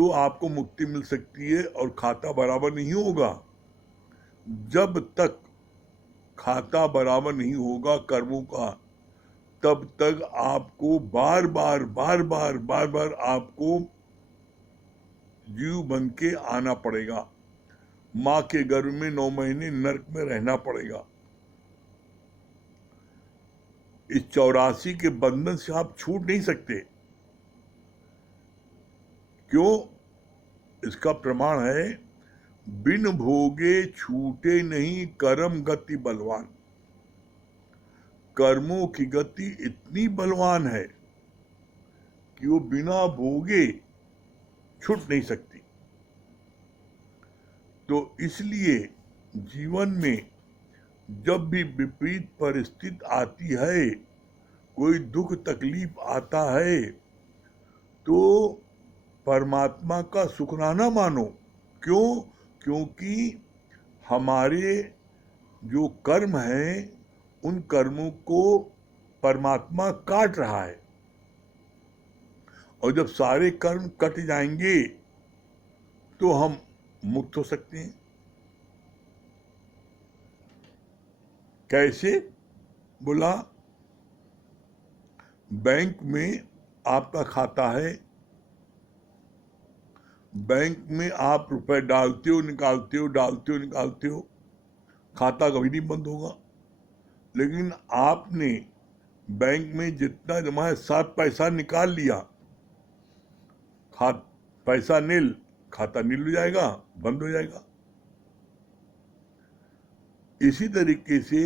तो आपको मुक्ति मिल सकती है और खाता बराबर नहीं होगा। जब तक खाता बराबर नहीं होगा कर्मों का, तब तक आपको बार बार बार बार बार बार आपको जीव बन के आना पड़ेगा। माँ के गर्भ में 9 महीने नरक में रहना पड़ेगा। इस 84 के बंधन से आप छूट नहीं सकते। क्यों? इसका प्रमाण है, बिन भोगे छूटे नहीं कर्म गति बलवान। कर्मों की गति इतनी बलवान है कि वो बिना भोगे छूट नहीं सकती। तो इसलिए जीवन में जब भी विपरीत परिस्थिति आती है, कोई दुख तकलीफ आता है, तो परमात्मा का शुक्राना मानो। क्यों? क्योंकि हमारे जो कर्म हैं उन कर्मों को परमात्मा काट रहा है, और जब सारे कर्म कट जाएंगे तो हम मुक्त हो सकते हैं। कैसे? बोला, बैंक में आपका खाता है, बैंक में आप रुपए डालते हो निकालते हो, डालते हो निकालते हो, खाता कभी नहीं बंद होगा। लेकिन आपने बैंक में जितना जमा है सब पैसा निकाल लिया, पैसा नील, खाता नील हो जाएगा, बंद हो जाएगा। इसी तरीके से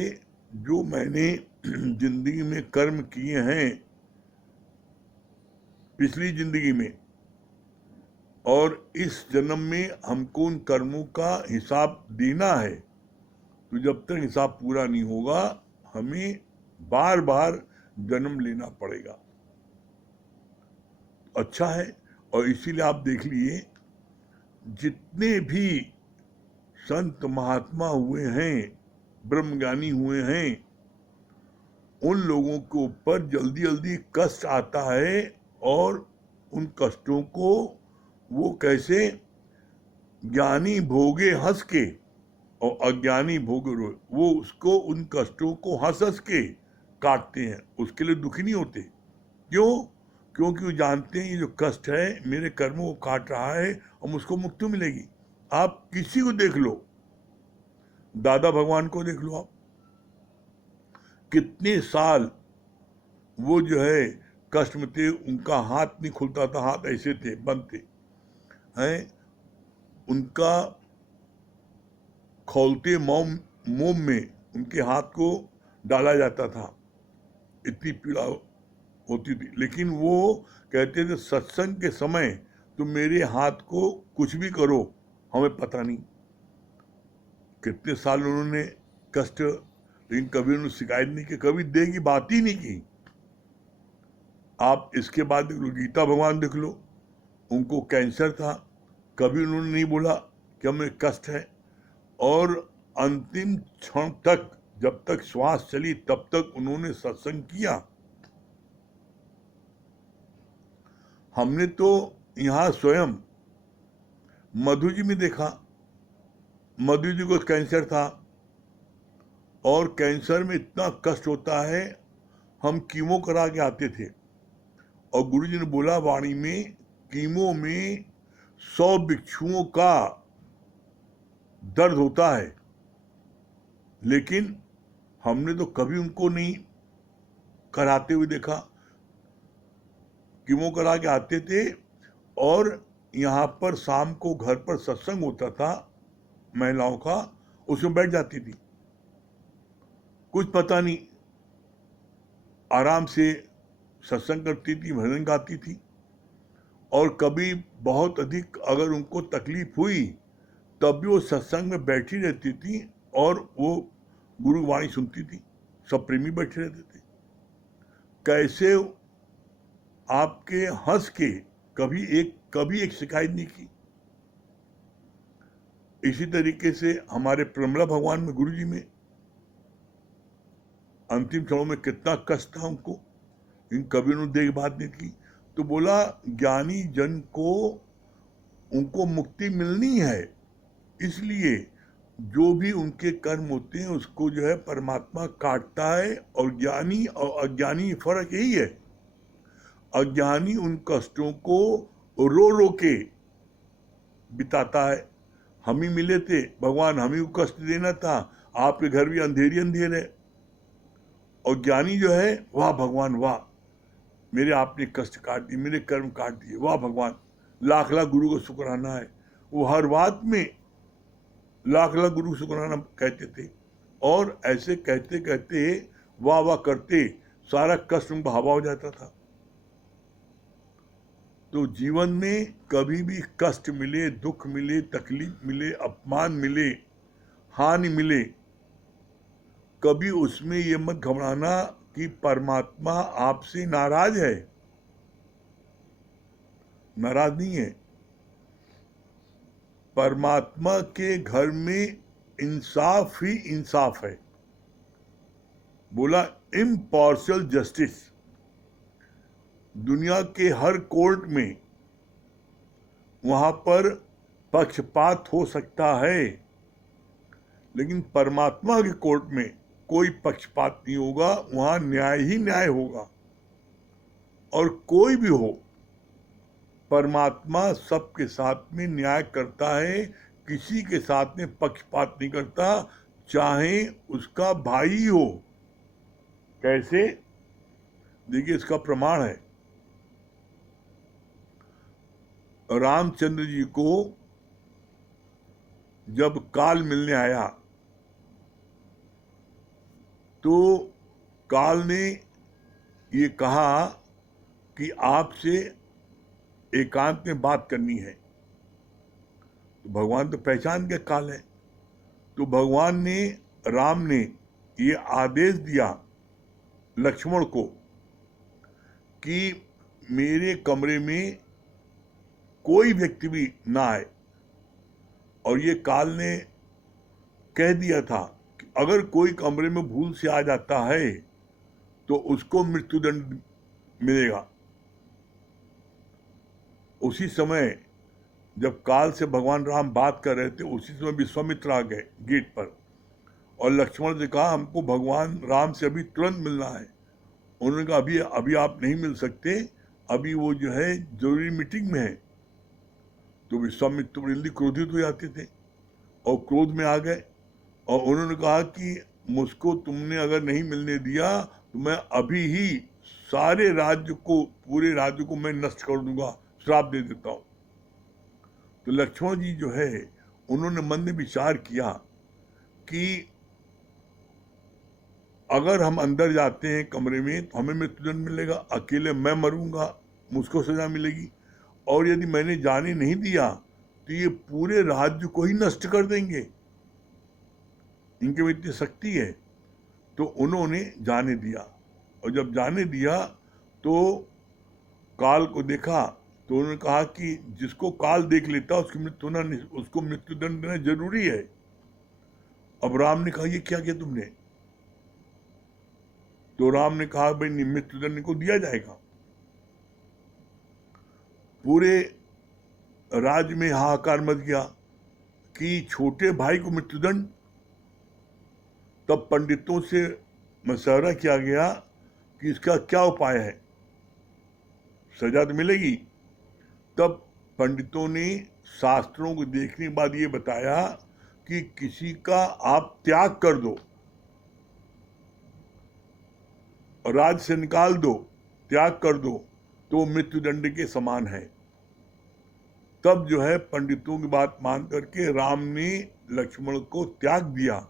जो मैंने जिंदगी में कर्म किए हैं पिछली जिंदगी में, और इस जन्म में हमको उन कर्मों का हिसाब देना है, तो जब तक हिसाब पूरा नहीं होगा हमें बार बार जन्म लेना पड़ेगा। अच्छा है। और इसीलिए आप देख लिए, जितने भी संत महात्मा हुए हैं, ब्रह्मज्ञानी हुए हैं, उन लोगों के ऊपर जल्दी जल्दी कष्ट आता है, और उन कष्टों को वो कैसे, ज्ञानी भोगे हंस के और अज्ञानी भोगे रोए, वो उसको उन कष्टों को हंस हंस के काटते हैं, उसके लिए दुखी नहीं होते। क्यों? क्योंकि वो जानते हैं ये जो कष्ट है मेरे कर्मों को काट रहा है और मुझको मुक्ति मिलेगी। आप किसी को देख लो, दादा भगवान को देख लो, आप कितने साल वो जो है कष्ट में थे, उनका हाथ नहीं खुलता था, हाथ ऐसे थे, बंद थे हैं, उनका खौलते मोम में उनके हाथ को डाला जाता था, इतनी पीड़ा होती थी। लेकिन वो कहते थे सत्संग के समय तो मेरे हाथ को कुछ भी करो, हमें पता नहीं। कितने साल उन्होंने कष्ट, लेकिन कभी उन्होंने शिकायत नहीं की, कभी देह की बात ही नहीं की। आप इसके बाद देख लो, गीता भगवान देख लो, उनको कैंसर था, कभी उन्होंने नहीं बोला कि हमें कष्ट है, और अंतिम क्षण तक, जब तक श्वास चली तब तक उन्होंने सत्संग किया। हमने तो यहाँ स्वयं मधु जी में देखा, मधु जी को कैंसर था, और कैंसर में इतना कष्ट होता है, हम कीमो करा के आते थे, और गुरु जी ने बोला वाणी में, कीमो में 100 भिक्षुओं का दर्द होता है, लेकिन हमने तो कभी उनको नहीं कराते हुए देखा। कीमो करा के आते थे, और यहाँ पर शाम को घर पर सत्संग होता था महिलाओं का, उसमें बैठ जाती थी, कुछ पता नहीं, आराम से सत्संग करती थी, भजन गाती थी। और कभी बहुत अधिक अगर उनको तकलीफ हुई तब भी वो सत्संग में बैठी रहती थी, और वो गुरु वाणी सुनती थी, सब प्रेमी बैठे रहते थे। कैसे आपके हंस के कभी एक शिकायत नहीं की। इसी तरीके से हमारे प्रमला भगवान में, गुरु जी में, अंतिम क्षणों में कितना कष्ट था उनको, इन कभी उन्होंने देख बात नहीं की। तो बोला ज्ञानी जन को उनको मुक्ति मिलनी है। इसलिए जो भी उनके कर्म होते हैं उसको जो है परमात्मा काटता है। और ज्ञानी और अज्ञानी फर्क यही है, अज्ञानी उन कष्टों को रो रो के बिताता है। हम ही मिले थे, भगवान हम ही को कष्ट देना था, आपके घर भी अंधेरी अंधेर है। और ज्ञानी जो है, वाह भगवान वाह, मेरे आपने कष्ट काट दिए, मेरे कर्म काट दिए, वाह भगवान, लाख लाख गुरु को शुक्राना है। वो हर बात में लाख लाख गुरु शुक्राना कहते थे। और ऐसे कहते कहते वाह वाह करते सारा कष्ट उनको हवा हो जाता था। तो जीवन में कभी भी कष्ट मिले, दुख मिले, तकलीफ मिले, अपमान मिले, हानि मिले, कभी उसमें ये मत घबराना कि परमात्मा आपसे नाराज है। नाराज नहीं है। परमात्मा के घर में इंसाफ ही इंसाफ है। बोला इम्पार्शियल जस्टिस। दुनिया के हर कोर्ट में वहां पर पक्षपात हो सकता है, लेकिन परमात्मा के कोर्ट में कोई पक्षपात नहीं होगा, वहां न्याय ही न्याय होगा। और कोई भी हो, परमात्मा सबके साथ में न्याय करता है, किसी के साथ में पक्षपात नहीं करता, चाहे उसका भाई हो। कैसे? देखिए, इसका प्रमाण है, रामचंद्र जी को जब काल मिलने आया तो काल ने ये कहा कि आपसे एकांत में बात करनी है। तो भगवान तो पहचान के काल है। तो भगवान ने, राम ने ये आदेश दिया लक्ष्मण को कि मेरे कमरे में कोई व्यक्ति भी ना आए। और ये काल ने कह दिया था कि अगर कोई कमरे में भूल से आ जाता है तो उसको मृत्युदंड मिलेगा। उसी समय जब काल से भगवान राम बात कर रहे थे, उसी समय विश्वामित्र आ गए गेट पर और लक्ष्मण से कहा हमको भगवान राम से अभी तुरंत मिलना है। उन्होंने कहा अभी अभी आप नहीं मिल सकते, अभी वो जो है जरूरी मीटिंग में है। तो विश्वामित्र बड़ी जल्दी क्रोधित हो जाते थे और क्रोध में आ गए और उन्होंने कहा कि मुझको तुमने अगर नहीं मिलने दिया तो मैं अभी ही सारे राज्य को, पूरे राज्य को मैं नष्ट कर दूंगा, श्राप दे देता हूं। तो लक्ष्मण जी जो है, उन्होंने मन में विचार किया कि अगर हम अंदर जाते हैं कमरे में तो हमें मृत्युदंड मिलेगा, अकेले मैं मरूंगा, मुझको सजा मिलेगी। और यदि मैंने जाने नहीं दिया तो ये पूरे राज्य को ही नष्ट कर देंगे, इनके में इतनी शक्ति है। तो उन्होंने जाने दिया और जब जाने दिया तो काल को देखा तो उन्होंने कहा कि जिसको काल देख लेता उसकी मृत्यु होना, उसको मृत्युदंड देना जरूरी है। अब राम ने कहा ये क्या किया तुमने? तो राम ने कहा भाई मृत्युदंड को दिया जाएगा। पूरे राज्य में हाहाकार मच गया कि छोटे भाई को मृत्युदंड। तब पंडितों से मशवरा किया गया कि इसका क्या उपाय है, सजा तो मिलेगी। तब पंडितों ने शास्त्रों को देखने के बाद ये बताया कि किसी का आप त्याग कर दो, राज से निकाल दो, त्याग कर दो, तो मृत्युदंड के समान है। तब जो है पंडितों की बात मान करके राम ने लक्ष्मण को त्याग दिया,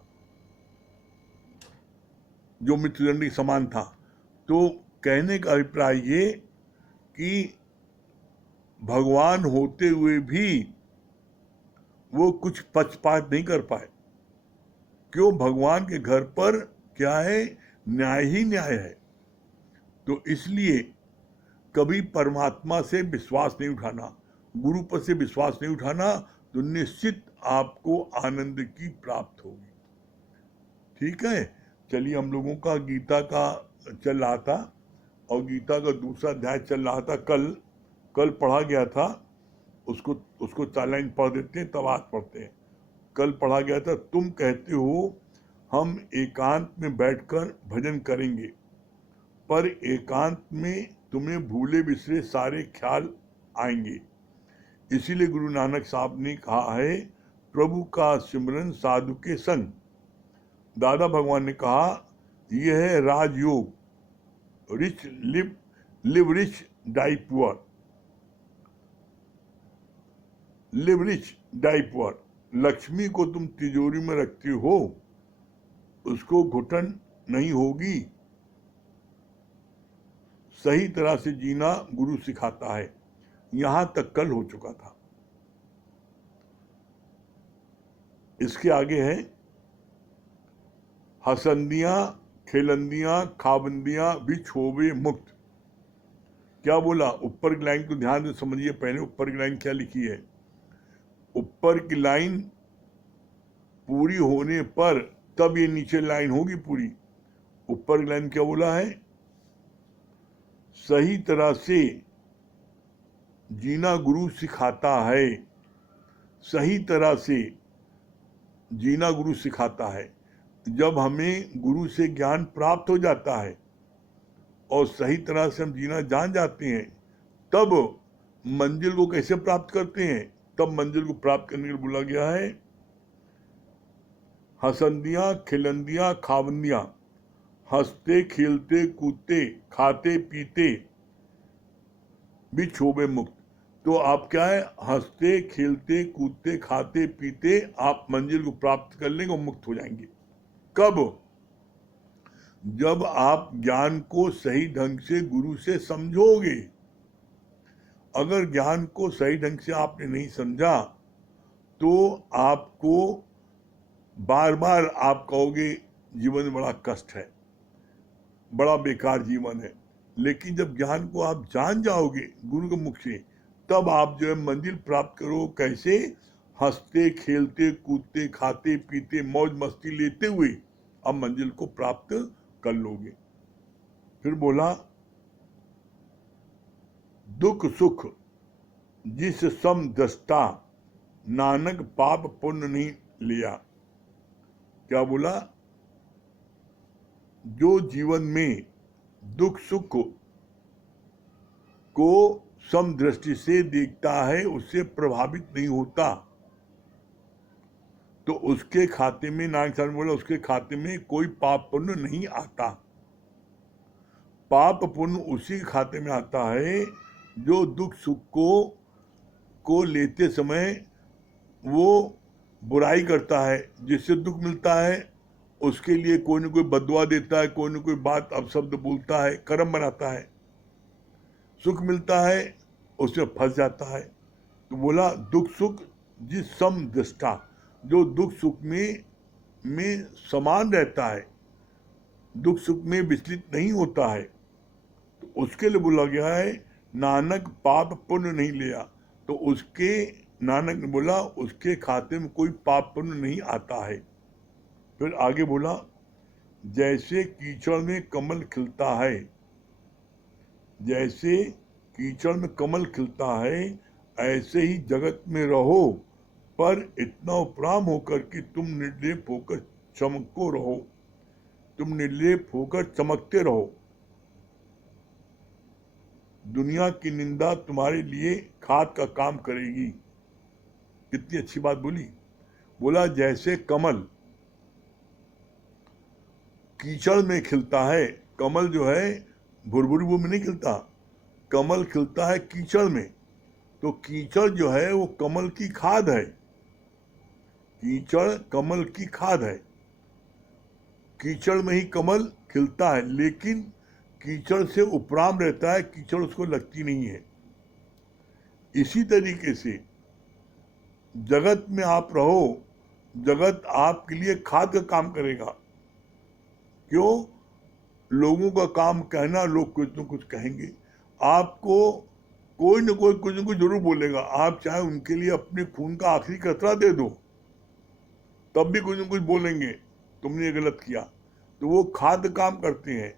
जो मृत्युदंड के समान था। तो कहने का अभिप्राय ये कि भगवान होते हुए भी वो कुछ पक्षपात नहीं कर पाए। क्यों? भगवान के घर पर क्या है? न्याय ही न्याय है। तो इसलिए कभी परमात्मा से विश्वास नहीं उठाना, गुरु पर से विश्वास नहीं उठाना, तो निश्चित आपको आनंद की प्राप्त होगी। ठीक है, चलिए, हम लोगों का गीता का चल रहा था और गीता का दूसरा अध्याय चल रहा था। कल पढ़ा गया था उसको उसको 4 लाइन पढ़ देते हैं, तब आज पढ़ते हैं। कल पढ़ा गया था, तुम कहते हो हम एकांत में बैठकर भजन करेंगे, पर एकांत में तुम्हें भूले बिसरे सारे ख्याल आएंगे। इसीलिए गुरु नानक साहब ने कहा है, प्रभु का सिमरन साधु के संग। दादा भगवान ने कहा, यह है राजयोग, rich live rich die poor, live rich die poor. Lakshmi को तुम तिजोरी में रखते हो, उसको घुटन नहीं होगी। सही तरह से जीना गुरु सिखाता है। यहां तक कल हो चुका था। इसके आगे है, हसंदियां खेलंदियां खाबंदियां भी छोबे मुक्त। क्या बोला? ऊपर की लाइन को ध्यान से समझिए। पहले ऊपर की लाइन क्या लिखी है? ऊपर की लाइन पूरी होने पर तब ये नीचे लाइन होगी पूरी। ऊपर की लाइन क्या बोला है? सही तरह से जीना गुरु सिखाता है। सही तरह से जीना गुरु सिखाता है। जब हमें गुरु से ज्ञान प्राप्त हो जाता है और सही तरह से हम जीना जान जाते हैं, तब मंजिल को कैसे प्राप्त करते हैं? तब मंजिल को प्राप्त करने के लिए बोला गया है, हसंदियां खिलंदियां खावंदियां, हंसते खेलते कूदते खाते पीते भी छोबे मुक्त। तो आप क्या है? हंसते खेलते कूदते खाते पीते आप मंजिल को प्राप्त कर लेंगे और मुक्त हो जाएंगे। कब? जब आप ज्ञान को सही ढंग से गुरु से समझोगे। अगर ज्ञान को सही ढंग से आपने नहीं समझा तो आपको बार बार आप कहोगे जीवन बड़ा कष्ट है, बड़ा बेकार जीवन है। लेकिन जब ज्ञान को आप जान जाओगे गुरु के मुख से, तब आप जो है मंजिल प्राप्त करो। कैसे? हंसते खेलते कूदते खाते पीते मौज मस्ती लेते हुए आप मंजिल को प्राप्त कर लोगे। फिर बोला, दुख सुख जिस सम दृष्टा, नानक पाप पुण्य नहीं लिया। क्या बोला? जो जीवन में दुख सुख को समदृष्टि से देखता है, उससे प्रभावित नहीं होता, तो उसके खाते में, नानक साहब ने बोला, उसके खाते में कोई पाप पुण्य नहीं आता। पाप पुण्य उसी के खाते में आता है जो दुख सुख को लेते समय वो बुराई करता है, जिससे दुख मिलता है उसके लिए कोई न कोई बददुआ देता है, कोई न कोई बात अपशब्द बोलता है, कर्म बनाता है। सुख मिलता है उसमें फंस जाता है। तो बोला, दुख सुख जिस सम दृष्टा, जो दुख सुख में समान रहता है, दुख सुख में विचलित नहीं होता है, तो उसके लिए बोला गया है, नानक पाप पुण्य नहीं लिया। तो उसके, नानक ने बोला, उसके खाते में कोई पाप पुण्य नहीं आता है। फिर आगे बोला, जैसे कीचड़ में कमल खिलता है, जैसे कीचड़ में कमल खिलता है, ऐसे ही जगत में रहो, पर इतना उपराम होकर कि तुम निर्लेप होकर चमको रहो, तुम निर्लेप होकर चमकते रहो। दुनिया की निंदा तुम्हारे लिए खाद का काम करेगी। कितनी अच्छी बात बोली। बोला, जैसे कमल कीचड़ में खिलता है, कमल जो है भुरभुरी में नहीं खिलता, कमल खिलता है कीचड़ में। तो कीचड़ जो है वो कमल की खाद है, कीचड़ कमल की खाद है। कीचड़ में ही कमल खिलता है, लेकिन कीचड़ से उपराम रहता है, कीचड़ उसको लगती नहीं है। इसी तरीके से जगत में आप रहो, जगत आपके लिए खाद का काम करेगा। क्यों? लोगों का काम कहना, लोग कुछ न कुछ कहेंगे, आपको कोई न कोई कुछ न कुछ जरूर बोलेगा। आप चाहे उनके लिए अपने खून का आखिरी कतरा दे दो, तब भी कुछ न कुछ बोलेंगे, तुमने ये गलत किया। तो वो खाद काम करते हैं,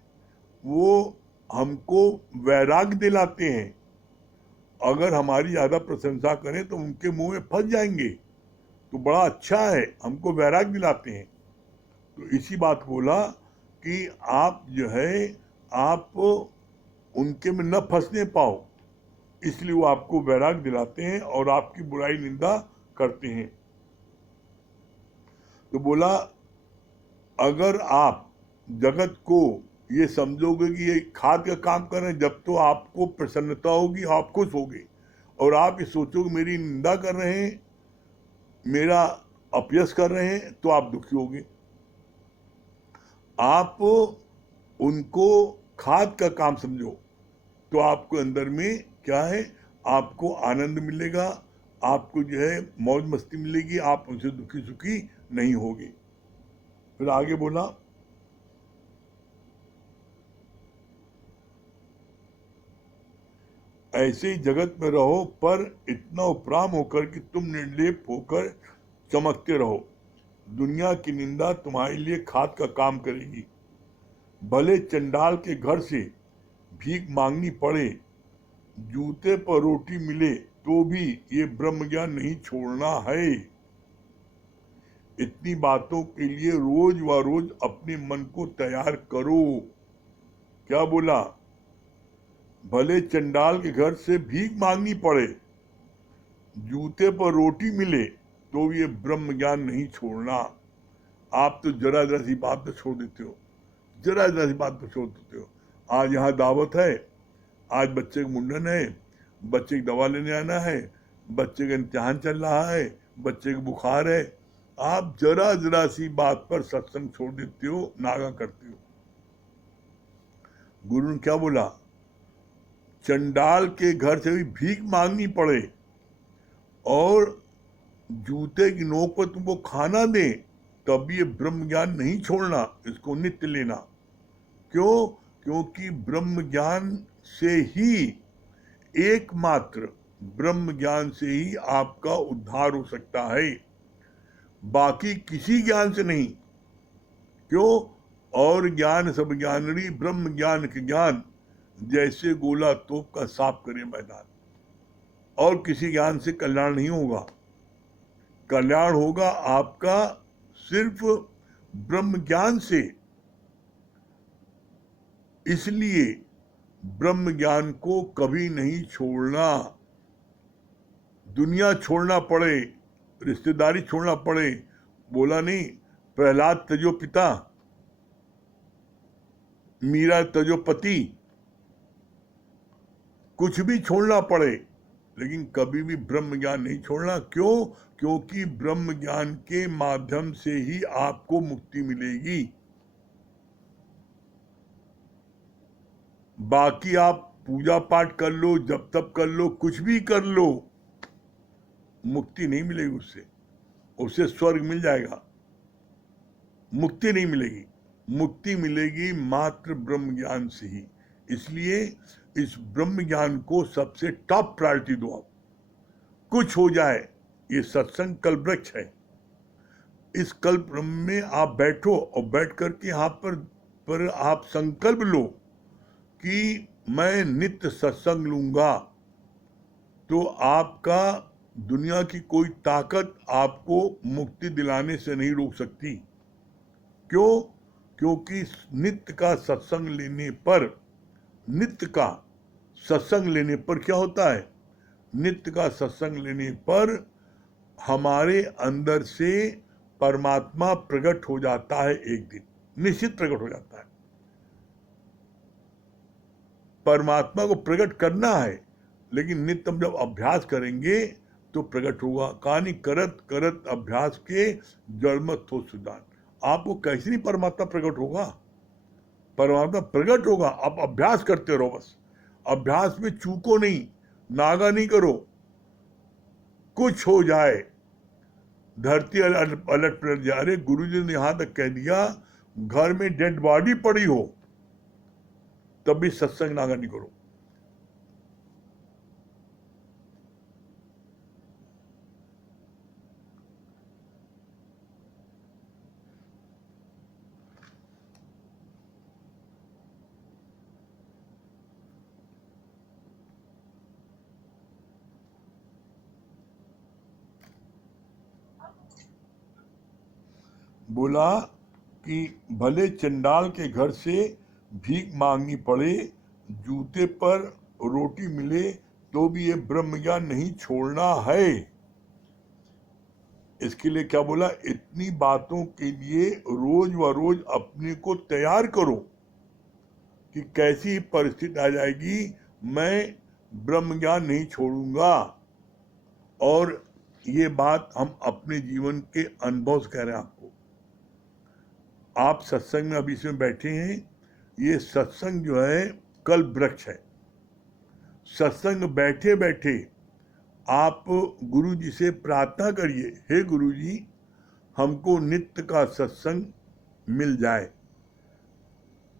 वो हमको वैराग्य दिलाते हैं, अगर हमारी ज्यादा प्रशंसा करें तो उनके मुंह में फंस जाएंगे। तो बड़ा अच्छा है, हमको वैराग्य दिलाते हैं। तो इसी बात को बोला कि आप जो है आप उनके में न फंसने पाओ, इसलिए वो आपको वैराग्य दिलाते हैं और आपकी बुराई निंदा करते हैं। तो बोला अगर आप जगत को ये समझोगे कि ये खाद का काम कर रहे हैं, जब तो आपको प्रसन्नता होगी, आप खुश होगे। और आप ये सोचोगे मेरी निंदा कर रहे हैं, मेरा अपयश कर रहे हैं, तो आप दुखी होगे। आप उनको खाद का काम समझो तो आपको अंदर में क्या है, आपको आनंद मिलेगा, आपको जो है मौज मस्ती मिलेगी, आप उनसे दुखी सुखी नहीं होगे। फिर आगे बोला ऐसे ही जगत में रहो, पर इतना उपराम होकर कि तुम निर्लेप होकर चमकते रहो। दुनिया की निंदा तुम्हारे लिए खाद का काम करेगी। भले चंडाल के घर से भीख मांगनी पड़े, जूते पर रोटी मिले, तो भी ये ब्रह्म ज्ञान नहीं छोड़ना है। इतनी बातों के लिए रोज व रोज अपने मन को तैयार करो। क्या बोला? भले चंडाल के घर से भीख मांगनी पड़े, जूते पर रोटी मिले, तो ये ब्रह्म ज्ञान नहीं छोड़ना। आप तो जरा जरा सी बात पे छोड़ देते हो, जरा जरा सी बात पे छोड़ देते हो। आज यहाँ दावत है, आज बच्चे का मुंडन है, बच्चे की दवा लेने आना है, बच्चे का इम्तिहान चल रहा है, बच्चे का बुखार है, आप जरा जरा सी बात पर सत्संग छोड़ देते हो, नागा करते हो। गुरु ने क्या बोला? चंडाल के घर से भी भीख मांगनी पड़े और जूते की नोक पर तुमको खाना दे, तब ये ब्रह्म ज्ञान नहीं छोड़ना, इसको नित्य लेना। क्यों? क्योंकि ब्रह्म ज्ञान से ही, एकमात्र ब्रह्म ज्ञान से ही आपका उद्धार हो सकता है, बाकी किसी ज्ञान से नहीं। क्यों? और ज्ञान सब ज्ञानड़ी, ब्रह्म ज्ञान के ज्ञान जैसे गोला तोप का साफ करे मैदान। और किसी ज्ञान से कल्याण नहीं होगा। कल्याण होगा आपका सिर्फ ब्रह्म ज्ञान से। इसलिए ब्रह्म ज्ञान को कभी नहीं छोड़ना। दुनिया छोड़ना पड़े, रिश्तेदारी छोड़ना पड़े, बोला नहीं, प्रहलाद तजो पिता, मीरा तजो पति, कुछ भी छोड़ना पड़े, लेकिन कभी भी ब्रह्म ज्ञान नहीं छोड़ना। क्यों? क्योंकि ब्रह्म ज्ञान के माध्यम से ही आपको मुक्ति मिलेगी। बाकी आप पूजा पाठ कर लो, जब तब कर लो, कुछ भी कर लो, मुक्ति नहीं मिलेगी उससे। उससे स्वर्ग मिल जाएगा, मुक्ति नहीं मिलेगी। मुक्ति मिलेगी मात्र ब्रह्म ज्ञान से ही। इसलिए इस ब्रह्म ज्ञान को सबसे टॉप प्रायोरिटी दो। आप कुछ हो जाए, ये सत्संग कल्पवृक्ष है। इस कल्प में आप बैठो और बैठ करके यहाँ पर आप संकल्प लो कि मैं नित्य सत्संग लूंगा, तो आपका दुनिया की कोई ताकत आपको मुक्ति दिलाने से नहीं रोक सकती। क्यों? क्योंकि नित्य का सत्संग लेने पर, नित्य का सत्संग लेने पर क्या होता है? नित्य का सत्संग लेने पर हमारे अंदर से परमात्मा प्रकट हो जाता है। एक दिन निश्चित प्रकट हो जाता है। परमात्मा को प्रकट करना है, लेकिन नित्य हम जब अभ्यास करेंगे तो प्रकट होगा। कहानी करत करत अभ्यास के जड़मत हो सुदान। आपको कैसे नहीं परमात्मा प्रकट होगा? परमात्मा प्रकट होगा, आप अभ्यास करते रहो। बस अभ्यास में चूको नहीं, नागा नहीं करो। कुछ हो जाए, धरती अलट पलट जाए। अरे गुरुजी ने यहां तक कह दिया, घर में डेड बॉडी पड़ी हो तब भी सत्संग नागा नहीं करो। बोला कि भले चंडाल के घर से भीख मांगनी पड़े, जूते पर रोटी मिले, तो भी ये ब्रह्म ज्ञान नहीं छोड़ना है। इसके लिए क्या बोला, इतनी बातों के लिए रोज व रोज अपने को तैयार करो कि कैसी परिस्थिति आ जाएगी, मैं ब्रह्म ज्ञान नहीं छोड़ूंगा। और ये बात हम अपने जीवन के अनुभव से कह रहे हैं आपको। आप सत्संग में अभी इसमें बैठे हैं, ये सत्संग जो है कल वृक्ष है। सत्संग बैठे बैठे आप गुरु जी से प्रार्थना करिए, हे गुरु जी हमको नित्य का सत्संग मिल जाए,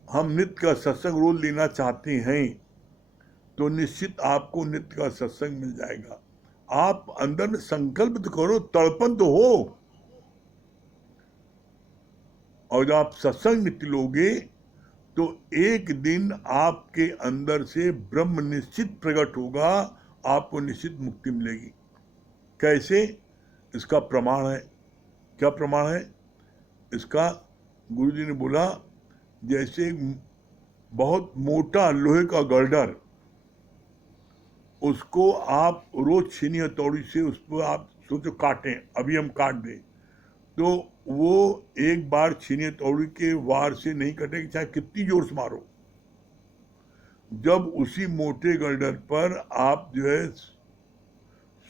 हम नित्य का सत्संग रोज लेना चाहते हैं, तो निश्चित आपको नित्य का सत्संग मिल जाएगा। आप अंदर में संकल्प तो करो, तड़पन तो हो, और जब आप सत्संग नित्य लोगे तो एक दिन आपके अंदर से ब्रह्म निश्चित प्रकट होगा, आपको निश्चित मुक्ति मिलेगी। कैसे? इसका प्रमाण है। क्या प्रमाण है इसका? गुरु जी ने बोला, जैसे बहुत मोटा लोहे का गर्डर, उसको आप रोज छीनी हथौड़ी से उसको आप सोचो काटें, अभी हम काट दें, तो वो एक बार छीनी हथौड़ी के वार से नहीं कटेगी, चाहे कितनी जोर से मारो। जब उसी मोटे गर्डर पर आप जो है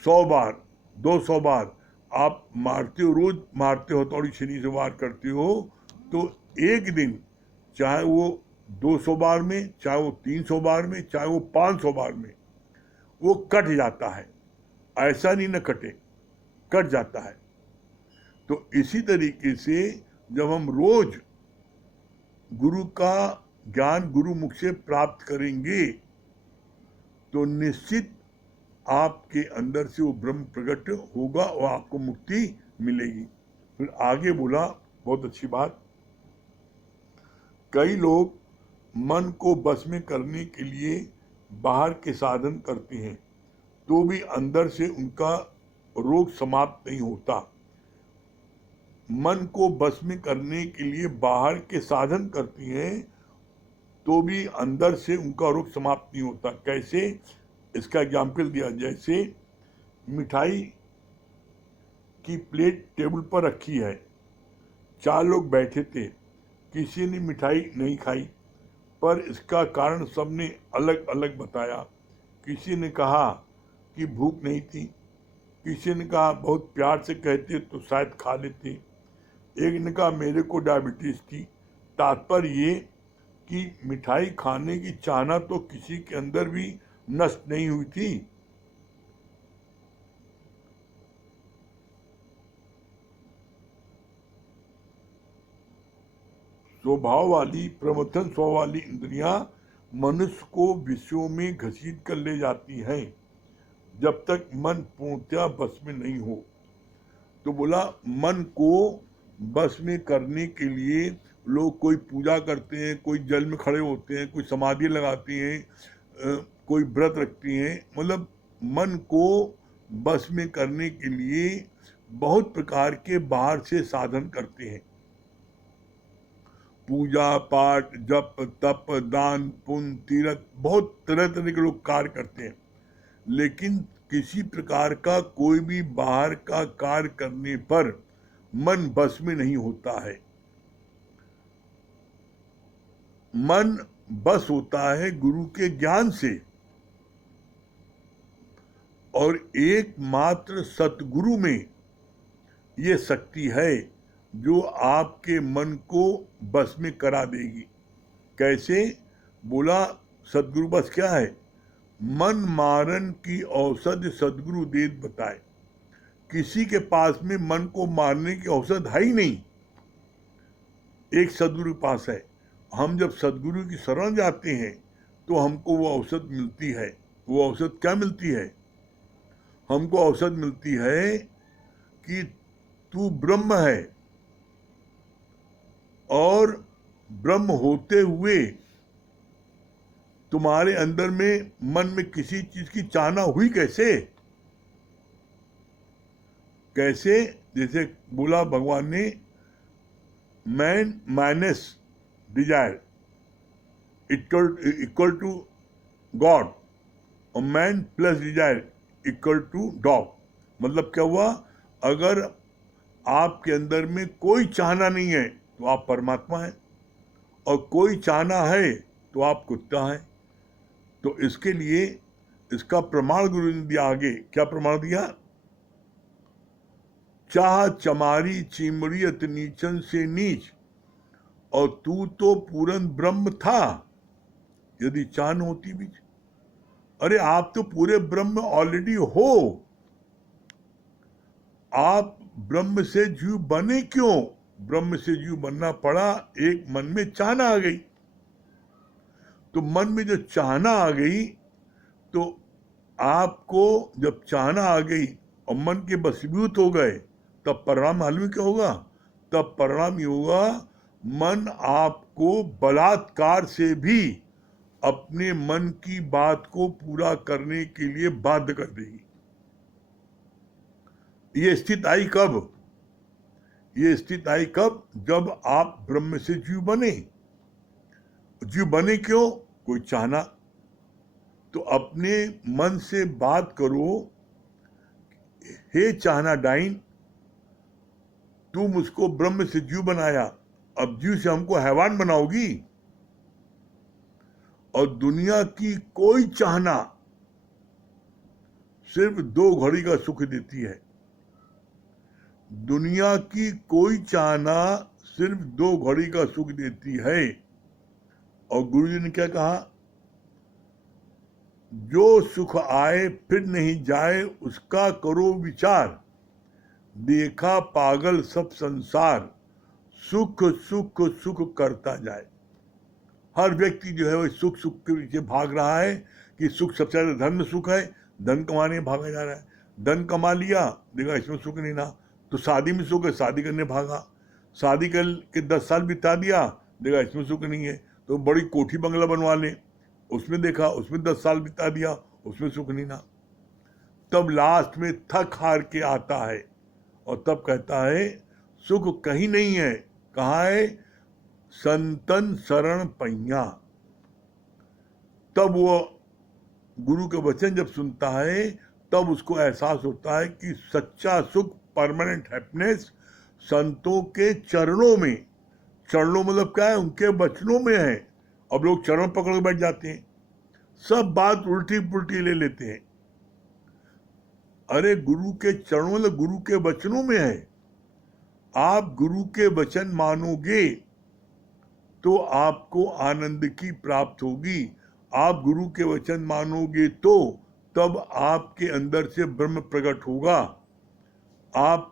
100 बार 200 बार आप मारते हो, रोज मारते हो, हथौड़ी छीनी से वार करते हो, तो एक दिन चाहे वो 200 बार में, चाहे वो 300 बार में, चाहे वो 500 बार में, वो कट जाता है। ऐसा नहीं न कटे, कट जाता है। तो इसी तरीके से जब हम रोज गुरु का ज्ञान गुरु मुख से प्राप्त करेंगे तो निश्चित आपके अंदर से वो ब्रह्म प्रकट होगा और आपको मुक्ति मिलेगी। फिर आगे बोला, बहुत अच्छी बात, कई लोग मन को बस में करने के लिए बाहर के साधन करते हैं, तो भी अंदर से उनका रोग समाप्त नहीं होता। मन को बस में करने के लिए बाहर के साधन करती हैं, तो भी अंदर से उनका रोग समाप्त नहीं होता। कैसे? इसका एग्जाम्पल दिया, जैसे मिठाई की प्लेट टेबल पर रखी है, 4 लोग बैठे थे, किसी ने मिठाई नहीं खाई, पर इसका कारण सबने अलग अलग बताया। किसी ने कहा कि भूख नहीं थी, किसी ने कहा बहुत प्यार से कहते तो शायद खा लेते, एक ने कहा मेरे को डायबिटीज थी। तात्पर्य ये कि मिठाई खाने की चाहना तो किसी के अंदर भी नष्ट नहीं हुई थी। स्वभाव वाली, प्रमथन स्वभाव वाली इंद्रियां मनुष्य को विषयों में घसीट कर ले जाती हैं, जब तक मन पूर्णतया बस में नहीं हो। तो बोला, मन को बस में करने के लिए लोग कोई पूजा करते हैं, कोई जल में खड़े होते हैं, कोई समाधि लगाते हैं, कोई व्रत रखती हैं, मतलब मन को बस में करने के लिए बहुत प्रकार के बाहर से साधन करते हैं। पूजा पाठ, जप तप, दान पुण्य, तीर्थ, बहुत तरह तरह के लोग कार्य करते हैं, लेकिन किसी प्रकार का कोई भी बाहर का कार्य करने पर मन बस में नहीं होता है। मन बस होता है गुरु के ज्ञान से, और एकमात्र सतगुरु में ये शक्ति है जो आपके मन को बस में करा देगी। कैसे? बोला, सतगुरु बस क्या है? मन मारन की औषध सतगुरु देत बताए। किसी के पास में मन को मारने की औषध है ही नहीं, एक सदगुरु के पास है। हम जब सदगुरु की शरण जाते हैं तो हमको वो औषध मिलती है। वो औषध क्या मिलती है? हमको औषध मिलती है कि तू ब्रह्म है, और ब्रह्म होते हुए तुम्हारे अंदर में मन में किसी चीज की चाहना हुई कैसे? कैसे? जैसे बोला भगवान ने man minus desire equal to God, और man plus desire equal to dog. मतलब क्या हुआ, अगर आपके अंदर में कोई चाहना नहीं है तो आप परमात्मा हैं, और कोई चाहना है तो आप कुत्ता हैं। तो इसके लिए इसका प्रमाण गुरु ने दिया आगे। क्या प्रमाण दिया? चाह चमारी चिमड़ियत नीचन से नीच, और तू तो पूर्ण ब्रह्म था यदि चाह न होती बीच। अरे आप तो पूरे ब्रह्म ऑलरेडी हो, आप ब्रह्म से जीव बने क्यों? ब्रह्म से जीव बनना पड़ा, एक मन में चाहना आ गई। तो मन में जो चाहना आ गई, तो आपको जब चाहना आ गई और मन के बसीभूत हो गए, तब परिणाम मालूम क्या होगा? तब परिणाम ये होगा, मन आपको बलात्कार से भी अपने मन की बात को पूरा करने के लिए बाध्य कर देगी। ये स्थिति आई कब? ये स्थिति आई कब? जब आप ब्रह्म से जीव बने। जीव बने क्यों? कोई चाहना। तो अपने मन से बात करो, हे चाहना डाइन, तू मुझको ब्रह्म से जीव बनाया, अब जीव से हमको हैवान बनाओगी? और दुनिया की कोई चाहना सिर्फ 2 घड़ी का सुख देती है। दुनिया की कोई चाहना सिर्फ 2 घड़ी का सुख देती है। और गुरुजी ने क्या कहा? जो सुख आए फिर नहीं जाए उसका करो विचार, देखा पागल सब संसार, सुख सुख सुख करता जाए। हर व्यक्ति जो है वो सुख सुख के पीछे भाग रहा है कि सुख सबसे ज्यादा धन में सुख है, धन कमाने भागा जा रहा है। धन कमा लिया, देखा इसमें सुख नहीं ना, तो शादी में सुख है, शादी करने भागा। शादी कर के 10 साल बिता दिया, देखा इसमें सुख नहीं है, तो बड़ी कोठी बंगला बनवा ले, उसमें देखा उसमें 10 साल बिता दिया, उसमें सुख नहीं ना। तब लास्ट में थक हार के आता है और तब कहता है सुख कहीं नहीं है। कहाँ है? संतन शरण पैया। तब वो गुरु के वचन जब सुनता है, तब उसको एहसास होता है कि सच्चा सुख, परमानेंट हैप्पीनेस संतों के चरणों में। चरणों मतलब क्या है? उनके वचनों में है। अब लोग चरण पकड़ के बैठ जाते हैं, सब बात उल्टी पुल्टी ले लेते हैं। अरे गुरु के चरणों मतलब गुरु के वचनों में है। आप गुरु के वचन मानोगे तो आपको आनंद की प्राप्त होगी। आप गुरु के वचन मानोगे तो तब आपके अंदर से ब्रह्म प्रकट होगा। आप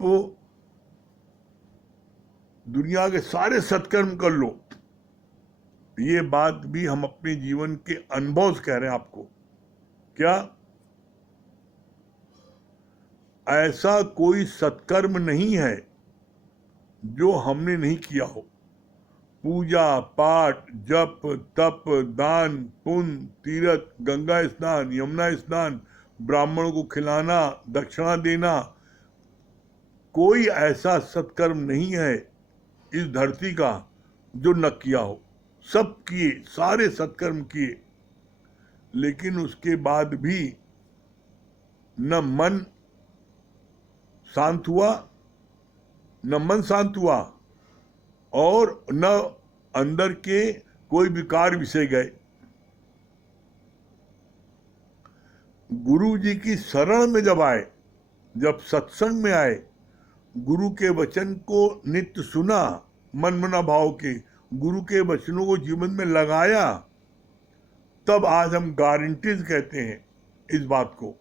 दुनिया के सारे सत्कर्म कर लो। ये बात भी हम अपने जीवन के अनुभव से कह रहे हैं आपको। क्या ऐसा कोई सत्कर्म नहीं है जो हमने नहीं किया हो? पूजा पाठ, जप तप, दान पुण्य, तीर्थ, गंगा स्नान, यमुना स्नान, ब्राह्मण को खिलाना, दक्षिणा देना, कोई ऐसा सत्कर्म नहीं है इस धरती का जो न किया हो। सब किए, सारे सत्कर्म किए, लेकिन उसके बाद भी न मन शांत हुआ, न मन शांत हुआ और न अंदर के कोई विकार विषय गए। गुरु जी की शरण में जब आए, जब सत्संग में आए, गुरु के वचन को नित्य सुना, मन मना भाव के गुरु के वचनों को जीवन में लगाया, तब आज हम गारंटीज कहते हैं इस बात को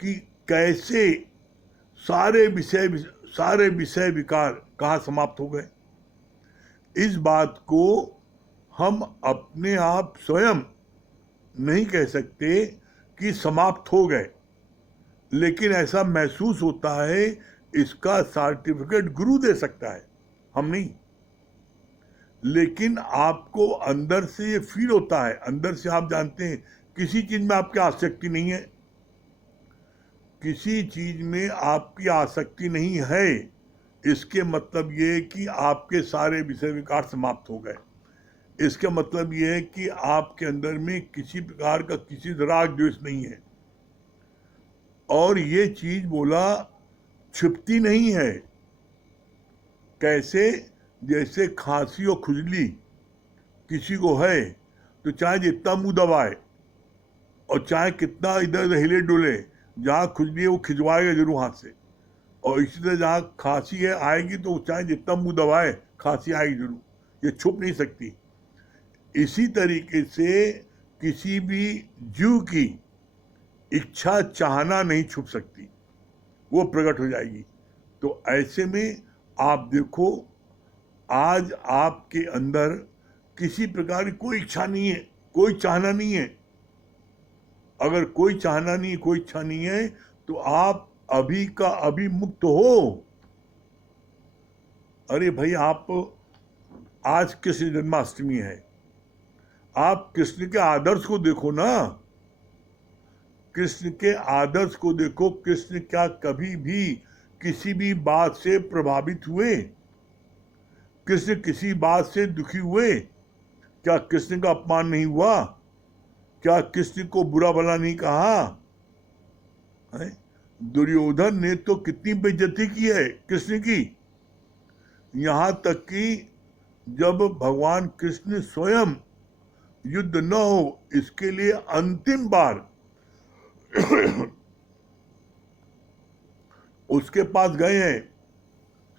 कि कैसे सारे विषय विकार कहाँ समाप्त हो गए। इस बात को हम अपने आप स्वयं नहीं कह सकते कि समाप्त हो गए, लेकिन ऐसा महसूस होता है। इसका सर्टिफिकेट गुरु दे सकता है, हम नहीं। लेकिन आपको अंदर से ये फील होता है, अंदर से आप जानते हैं किसी चीज में आपकी आसक्ति नहीं है, किसी चीज में आपकी आसक्ति नहीं है, इसके मतलब ये है कि आपके सारे विषय विकार समाप्त हो गए। इसका मतलब ये है कि आपके अंदर में किसी प्रकार का किसी राग द्वेष नहीं है। और ये चीज बोला छिपती नहीं है। कैसे? जैसे खांसी और खुजली किसी को है तो चाहे जितना मुंह दबाए और चाहे कितना इधर उधर हिले डुले, जहाँ खुजली है वो खिंचवाएगा जरूर हाथ से। और इसी तरह जहाँ खांसी है आएगी तो चाहे जितना मुंह दबाए खांसी आएगी जरूर, ये छुप नहीं सकती। इसी तरीके से किसी भी जीव की इच्छा चाहना नहीं छुप सकती, वो प्रकट हो जाएगी। तो ऐसे में आप देखो, आज आपके अंदर किसी प्रकार की कोई इच्छा नहीं है, कोई चाहना नहीं है। अगर कोई चाहना नहीं, कोई इच्छा नहीं है तो आप अभी का अभी मुक्त हो। अरे भाई, आप आज कृष्ण जन्माष्टमी है, आप कृष्ण के आदर्श को देखो ना, कृष्ण के आदर्श को देखो। कृष्ण क्या कभी भी किसी भी बात से प्रभावित हुए? कृष्ण किसी बात से दुखी हुए? क्या कृष्ण का अपमान नहीं हुआ? क्या कृष्ण को बुरा भला नहीं कहा है? दुर्योधन ने तो कितनी बेइज्जती की है कृष्ण की। यहां तक कि जब भगवान कृष्ण स्वयं युद्ध न हो इसके लिए अंतिम बार उसके पास गए हैं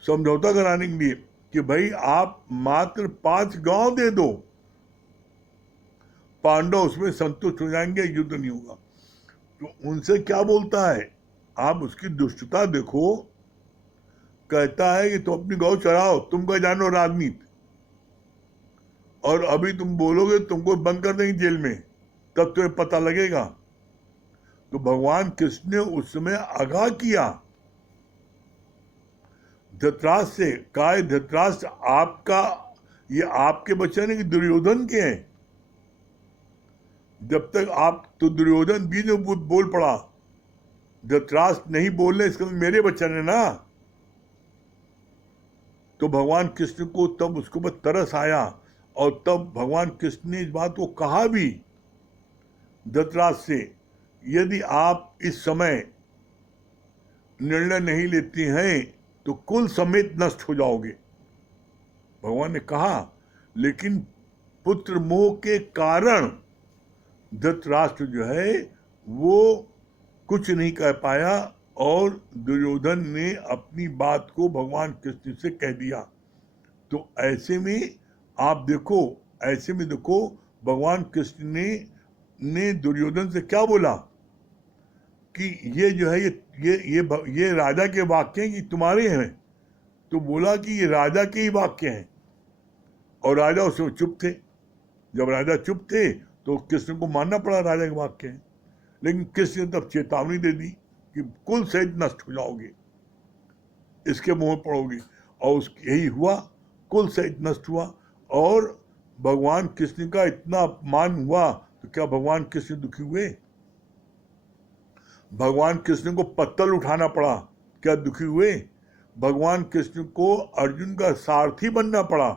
समझौता कराने के लिए कि भाई आप मात्र 5 गांव दे दो, पांडव उसमें संतुष्ट हो जाएंगे, युद्ध नहीं होगा। तो उनसे क्या बोलता है? आप उसकी दुष्टता देखो। कहता है कि तुम अपनी गौ चराओ, तुम क्या जानो राजनीति, और अभी तुम बोलोगे तुमको बंद कर देंगे जेल में, तब तुम्हें पता लगेगा। तो भगवान कृष्ण ने उस समय आगाह किया धृतराष्ट्र से, कहा धृतराष्ट्र आपका, ये आपके वचन है कि दुर्योधन के हैं? जब तक आप, तो दुर्योधन बीच में बोल पड़ा, धृतराष्ट्र नहीं बोलने, इसका मेरे वचन है ना। तो भगवान कृष्ण को तब उसके ऊपर तरस आया और तब भगवान कृष्ण ने इस बात को कहा भी धृतराष्ट्र से, यदि आप इस समय निर्णय नहीं लेती हैं तो कुल समेत नष्ट हो जाओगे, भगवान ने कहा। लेकिन पुत्र मोह के कारण धृतराष्ट्र जो है वो कुछ नहीं कह पाया और दुर्योधन ने अपनी बात को भगवान कृष्ण से कह दिया। तो ऐसे में आप देखो, ऐसे में देखो भगवान कृष्ण ने दुर्योधन से क्या बोला कि ये जो है ये राजा के वाक्य हैं कि तुम्हारे हैं? तो बोला कि ये राजा के ही वाक्य हैं। और राजा उसमें चुप थे। जब राजा चुप थे तो कृष्ण को मानना पड़ा राजा के वाक्य हैं। लेकिन कृष्ण ने तब चेतावनी दे दी कि कुल सहित नष्ट हो जाओगे, इसके मुंह पड़ोगे। और यही हुआ, कुल सहित नष्ट हुआ। और भगवान कृष्ण का इतना अपमान हुआ तो क्या भगवान कृष्ण दुखी हुए? भगवान कृष्ण को पत्तल उठाना पड़ा, क्या दुखी हुए? भगवान कृष्ण को अर्जुन का सारथी बनना पड़ा।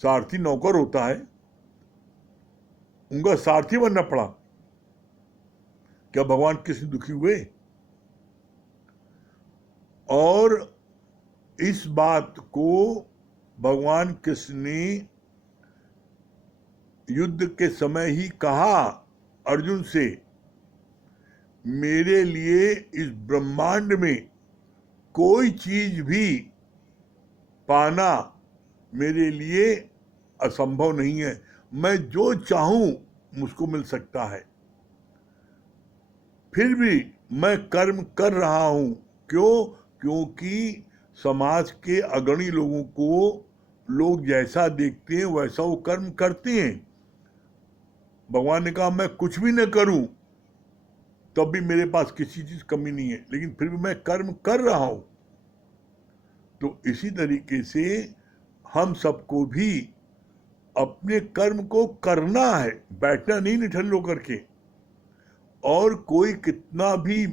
सारथी नौकर होता है, उनका सारथी बनना पड़ा, क्या भगवान कृष्ण दुखी हुए? और इस बात को भगवान कृष्ण ने युद्ध के समय ही कहा अर्जुन से, मेरे लिए इस ब्रह्मांड में कोई चीज भी पाना मेरे लिए असंभव नहीं है। मैं जो चाहूं मुझको मिल सकता है, फिर भी मैं कर्म कर रहा हूं। क्यों? क्योंकि समाज के अग्रणी लोगों को लोग जैसा देखते हैं वैसा वो कर्म करते हैं। भगवान ने कहा मैं कुछ भी न करूं तब भी मेरे पास किसी चीज कमी नहीं है, लेकिन फिर भी मैं कर्म कर रहा हूं। तो इसी तरीके से हम सबको भी अपने कर्म को करना है, बैठना नहीं निठल्लो करके। और कोई कितना भी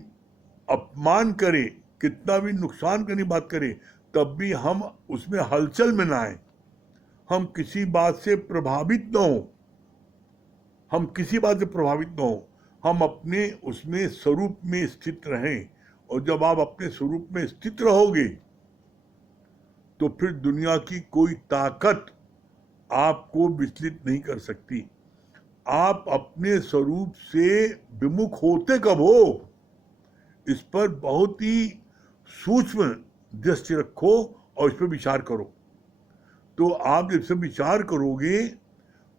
अपमान करे, कितना भी नुकसान करने की बात करे, तब भी हम उसमें हलचल में ना आए, हम किसी बात से प्रभावित न हो, हम किसी बात से प्रभावित न हो, हम अपने उसमें स्वरूप में स्थित रहें। और जब आप अपने स्वरूप में स्थित रहोगे तो फिर दुनिया की कोई ताकत आपको विचलित नहीं कर सकती। आप अपने स्वरूप से विमुख होते कब हो, इस पर बहुत ही सूक्ष्म दृष्टि रखो और इस पर विचार करो। तो आप जब से विचार करोगे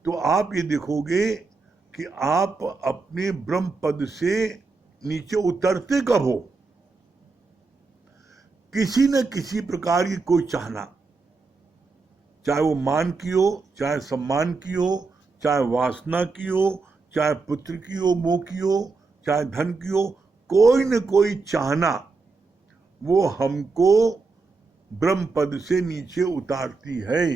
तो आप ये देखोगे कि आप अपने ब्रह्म पद से नीचे उतरते कब हो। किसी न किसी प्रकार की कोई चाहना, चाहे वो मान की हो, चाहे सम्मान की हो, चाहे वासना की हो, चाहे पुत्र की हो, मोह की हो, चाहे धन की हो, कोई न कोई चाहना वो हमको ब्रह्म पद से नीचे उतारती है।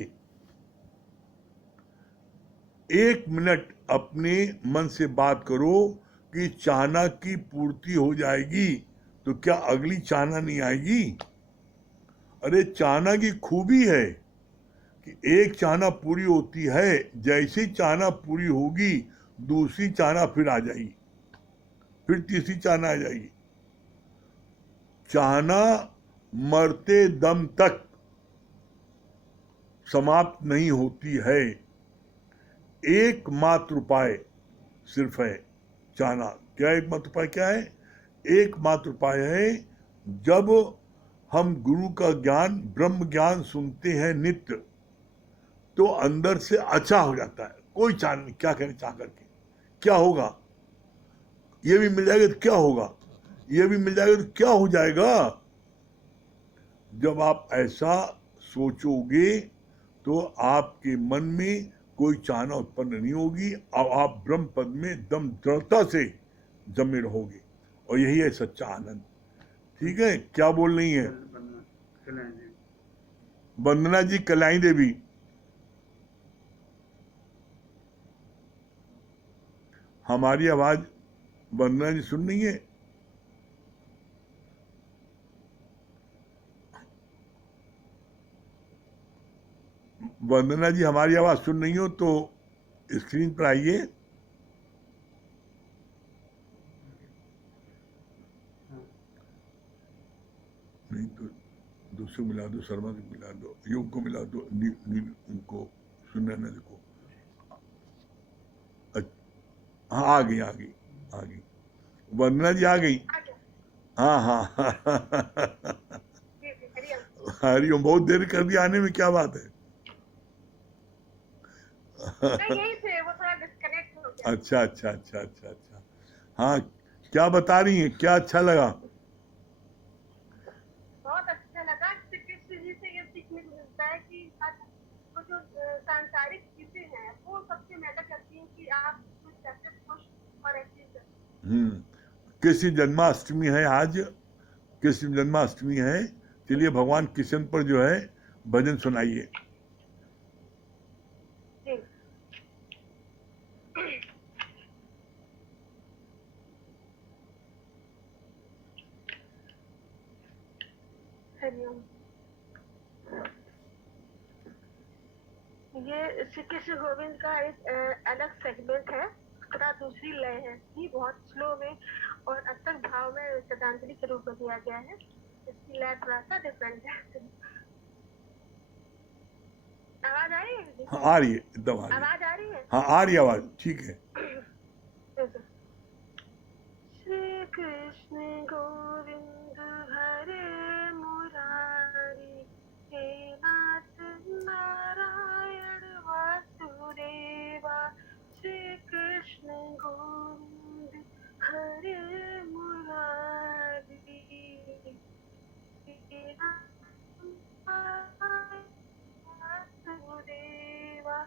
1 मिनट अपने मन से बात करो कि चाहना की पूर्ति हो जाएगी तो क्या अगली चाहना नहीं आएगी? अरे चाहना की खूबी है कि एक चाहना पूरी होती है, जैसी चाहना पूरी होगी दूसरी चाहना फिर आ जाएगी, फिर तीसरी चाहना आ जाएगी। चाहना मरते दम तक समाप्त नहीं होती है। एकमात्र उपाय सिर्फ है चाहना। क्या एकमात्र उपाय क्या है? एकमात्र उपाय है जब हम गुरु का ज्ञान, ब्रह्म ज्ञान सुनते हैं नित्य, तो अंदर से अच्छा हो जाता है। कोई चाह नहीं, क्या करें चाह करके, क्या होगा, ये भी मिल जाएगा तो क्या होगा, ये भी मिल जाएगा तो क्या हो जाएगा। जब आप ऐसा सोचोगे तो आपके मन में कोई चाहना उत्पन्न नहीं होगी और आप ब्रह्म पद में एकदम दृढ़ता से जमे रहोगे, और यही है सच्चा आनंद। ठीक है, क्या बोल रही है वंदना जी? कलाई देवी, हमारी आवाज वंदना जी सुन रही है? वंदना जी हमारी आवाज सुन रही हो तो स्क्रीन पर आइए। नहीं तो दूसरे मिला दो, शर्मा को मिला दो, योग को मिला दो, नील उनको सुनने न देखो। हाँ आ गई आ गई आ गई, वंदना जी आ गई। हाँ हाँ हरिओम, बहुत देर कर दिया आने में, क्या बात है? यही थे, वो थोड़ा डिस्कनेक्ट हो गया। अच्छा अच्छा अच्छा अच्छा अच्छा, हाँ क्या बता रही हैं, क्या अच्छा लगा? बहुत अच्छा लगा। श्री कृष्ण जी से ये सीखने को मिलता है कि वो जो सांसारिक चीजें हैं वो सबसे मैटर करती हैं कि आप कुछ कैसे खुश और अचीव। कृष्ण जन्माष्टमी है आज, कृष्ण जन्माष्टमी है। चलिए भगवान कृष्ण पर जो है भजन सुनाइए। ये श्री कृष्ण गोविंद का एक अलग सेगमेंट है, तथा दूसरी लय है। ये बहुत स्लो में और अत्यंत भाव में श्रद्धांजलि के रूप में दिया गया है। इसकी लय थोड़ा सा डिफरेंट है। आवाज आ रही है? हाँ आ रही है, एकदम आ रही है। आवाज आ रही है? हाँ आ रही है आवाज, ठीक है। श्री कृष्ण गोविंद हरे मुरारी, हे नाथ नारायण वासुदेवा। श्री कृष्ण गोविंद हरे मुरारी, हे नाथ नारायण वासुदेवा।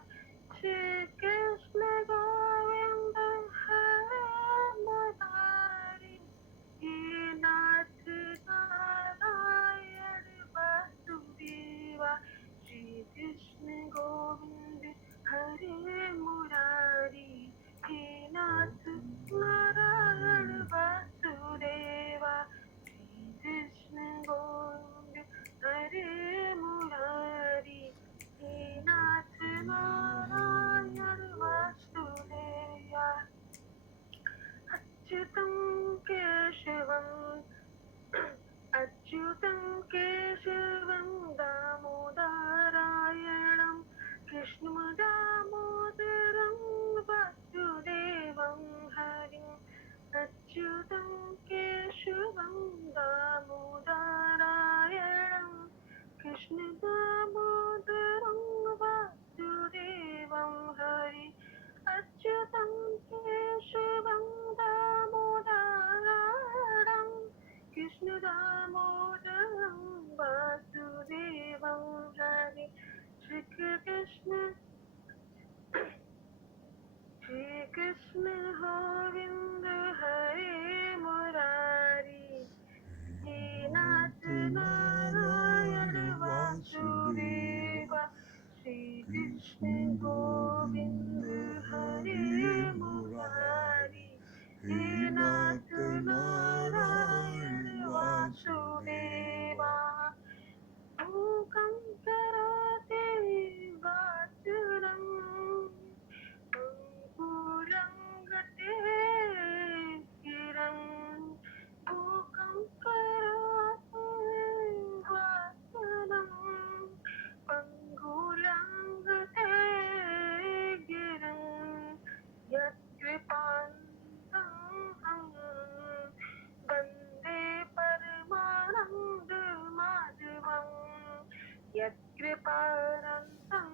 श्री कृष्ण गोविंद हरे मुरारी, हे नाथ दामोदरं वासुदेवं हरे श्री कृष्ण गोविंद हरे मुरारी हे नाथ नारायण वासुदेव श्री कृष्ण गोविंद हरे मुरारी हे नाथ नारायण वासुदेवा मूकं करोति वाचनं अंकुरं गते गिरं मूकं करोति वाचनं अंकुरं गते गिरं यत्कृपान्तं वन्दे परमानन्द माधवं यत्कृपानन्तं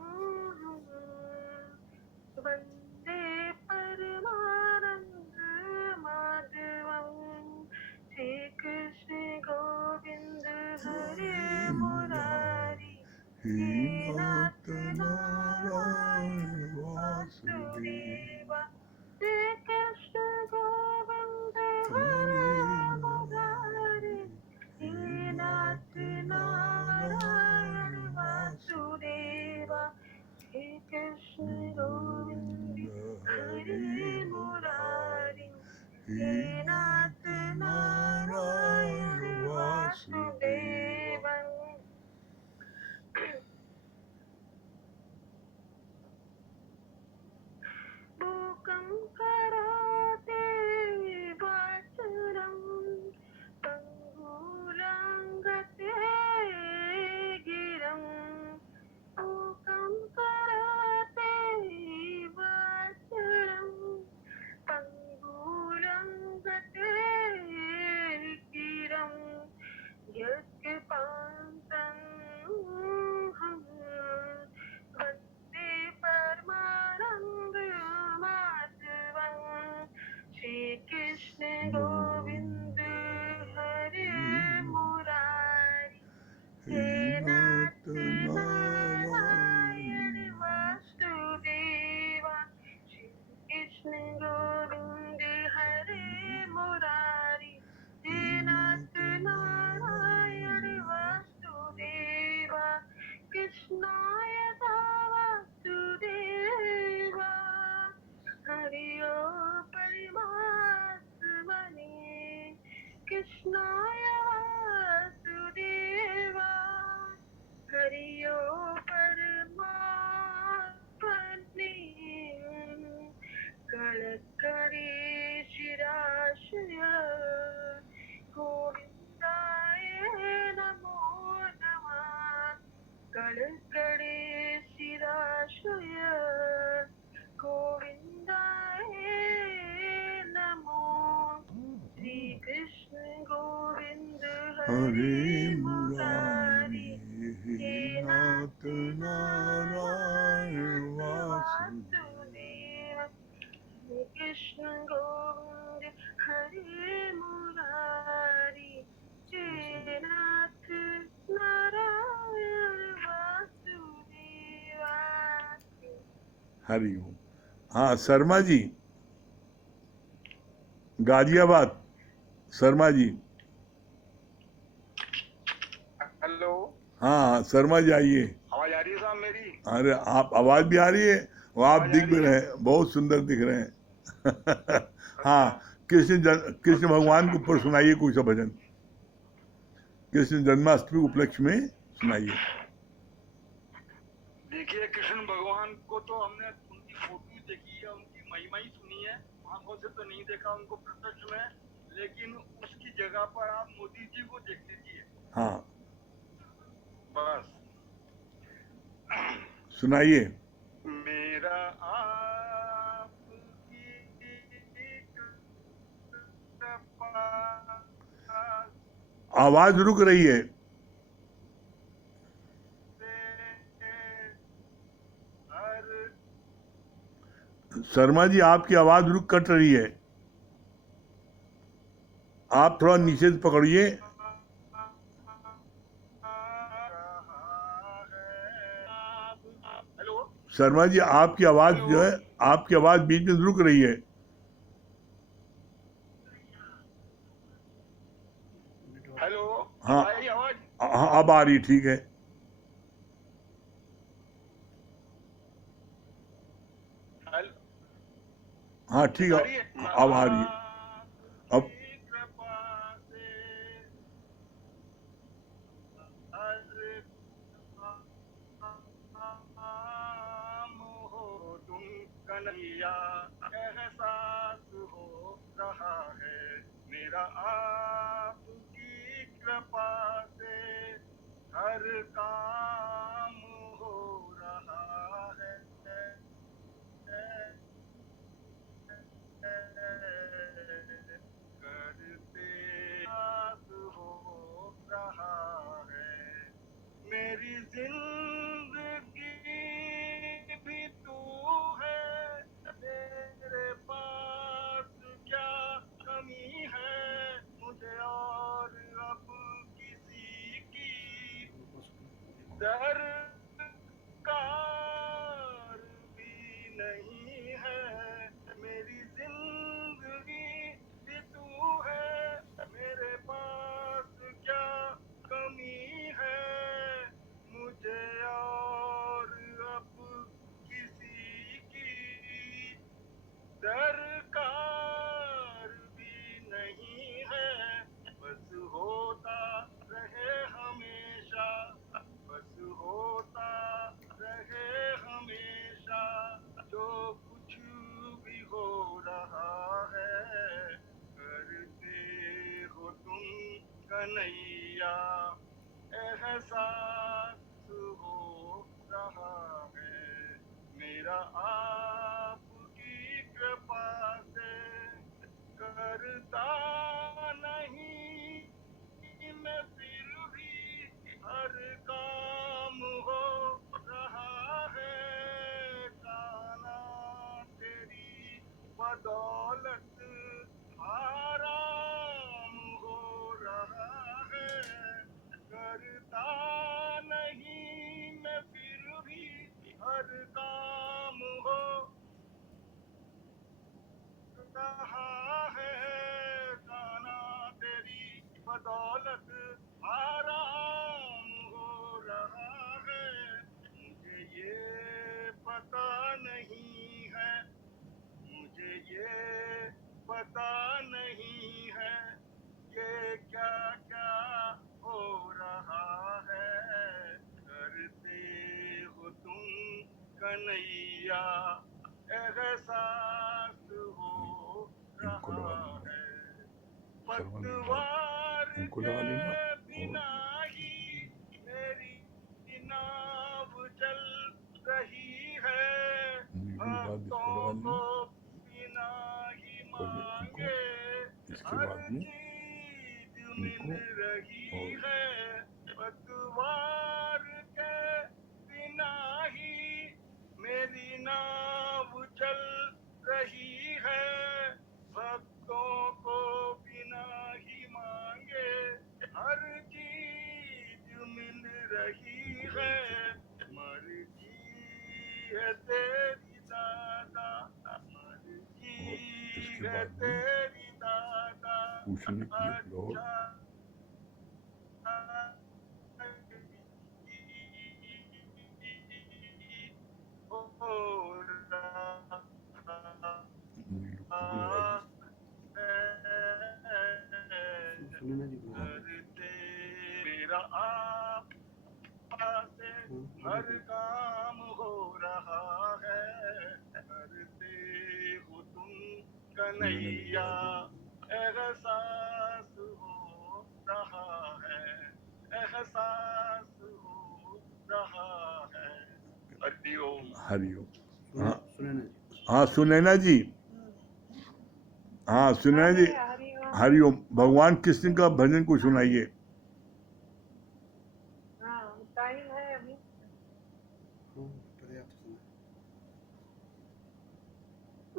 वन्दे परमानन्द माधवं श्रीकृष्ण गोविन्द हरे मुरारी हे नाथ नारायण वासुदेव श्रीकृष्ण गोविन्द हरे मुरारी हे नाथ नारायण वासुदेव हे कृष्ण गोविंद हरे मुरारी हे नाथ नारायण वासुदेव मूकं करोति वाचनं पङ्गुराङ्गते गिरं मूकं करोति वाचनं पङ्गुराङ्गते गिरं यत्कृपान्तं वन्दे परमानन्द माधवं श्रीकृष्ण गोविन्द हरे मुरारी हे नाथ नारायण वासुदेव श्रीकृष्ण गोविन्द हरे मुरारी हे नाथ नारायण वासुदेव कृष्णाय वासुदेव हरि ओम परमात्मने कृष्णाय वासुदेव हरि ओम परमात्मने कळकळे शिराशय गोविन्दाय नमो नमः कळकळे शिराशय गोविन्दाय नमो श्रीकृष्ण गोविन्द हरे मुरारी हे नाथ नारायण वासुदेव हे कृष्ण गोविन्द हरे मुरारी हे नाथ नारायण वासुदेव हरिओम। हाँ शर्मा जी, गाजियाबाद, शर्मा जी। हेलो। हाँ शर्मा जी आइए। आवाज आ रही है साहब मेरी? अरे आप आवाज भी आ रही है और आप दिख भी रहे हैं, बहुत सुंदर दिख रहे हैं। हाँ कृष्ण भगवान के ऊपर सुनाइए कोई सा भजन, कृष्ण जन्माष्टमी उपलक्ष्य में सुनाइए। देखिए कृष्ण भगवान को तो हमने उनकी फोटो देखी है, उनकी महिमा ही सुनी है, आंखों से तो नहीं देखा उनको प्रत्यक्ष में, लेकिन उसकी जगह पर आप मोदी जी को देख लीजिए। हाँ बस सुनाइए। मेरा आपकी आवाज रुक रही है। शर्मा जी आपकी आवाज कट रही है, आप थोड़ा नीचे से पकड़िए। शर्मा जी, आपकी आवाज जो है, आपकी आवाज बीच में रुक रही है। हेलो, हाँ आई आवाज? हाँ, अब आ रही, ठीक है। हेलो, हाँ ठीक आ है, रही है? अब आ रही है। अब आपकी कृपा से हर काम हो तुम कन्हैया, एहसास हो रहा है मेरा आपकी कृपा से हर काम हो रहा है। करते आस हो रहा है मेरी जिंदगी भी तू है, तेरे पास क्या कमी है मुझे और अब किसी की दरकार भी नहीं है। मेरी जिंदगी भी तू है, मेरे पास क्या कमी है मुझे और अब किसी की दरकार भी नहीं है। बस होता रहे हमेशा, बस होता रहे हमेशा जो कुछ भी हो रहा है। करते हो तुम कन्हैया, एहसास हो रहा है मेरा आपकी कृपा से। करता नहीं मैं फिर भी हर काम हो रहा है। काना तेरी बदौलत आराम हो रहा है। करता नहीं मैं फिर भी हर काम हो रहा है। काना तेरी बदौलत आराम हो रहा है। मुझे ये पता नहीं है, मुझे ये पता नहीं है ये क्या क्या हो रहा है। करते हो तुम कन्हैया, एहसास हो इनको रहा लगा लेना, है शर्मा जी, पतवार इनको के लगा लेना। और बिना ही मेरी नाव चल रही है। म्यूजिक बाद इसको लगा भक्तों को लेना, बिना ही और इनको, मांगे इसके हर बाद में चीज मिल इनको, रही और है। पतवार के बिना ही मेरी नाव चल रही है। भक्तों को बिना ही मांगे हर चीज मिल रही इनको है। लगा मर्जी है तेरी दादा, मर्जी और इसके है बाद में तेरी दादा। पूछने के लिए कोई और। अच्छा हो रहा म्यूजिक को लगा दी। करते मेरा आप से हर काम हो रहा है। करते हो तुम मैंने भी कन्हैया, लगा दी। एहसास हो रहा है, एहसास हो रहा है। हरिओम। हरिओम। हाँ हाँ, सुनैना जी, हाँ सुनैना जी, हरिओम। भगवान कृष्ण का भजन को सुनाइए। टाइम है अभी।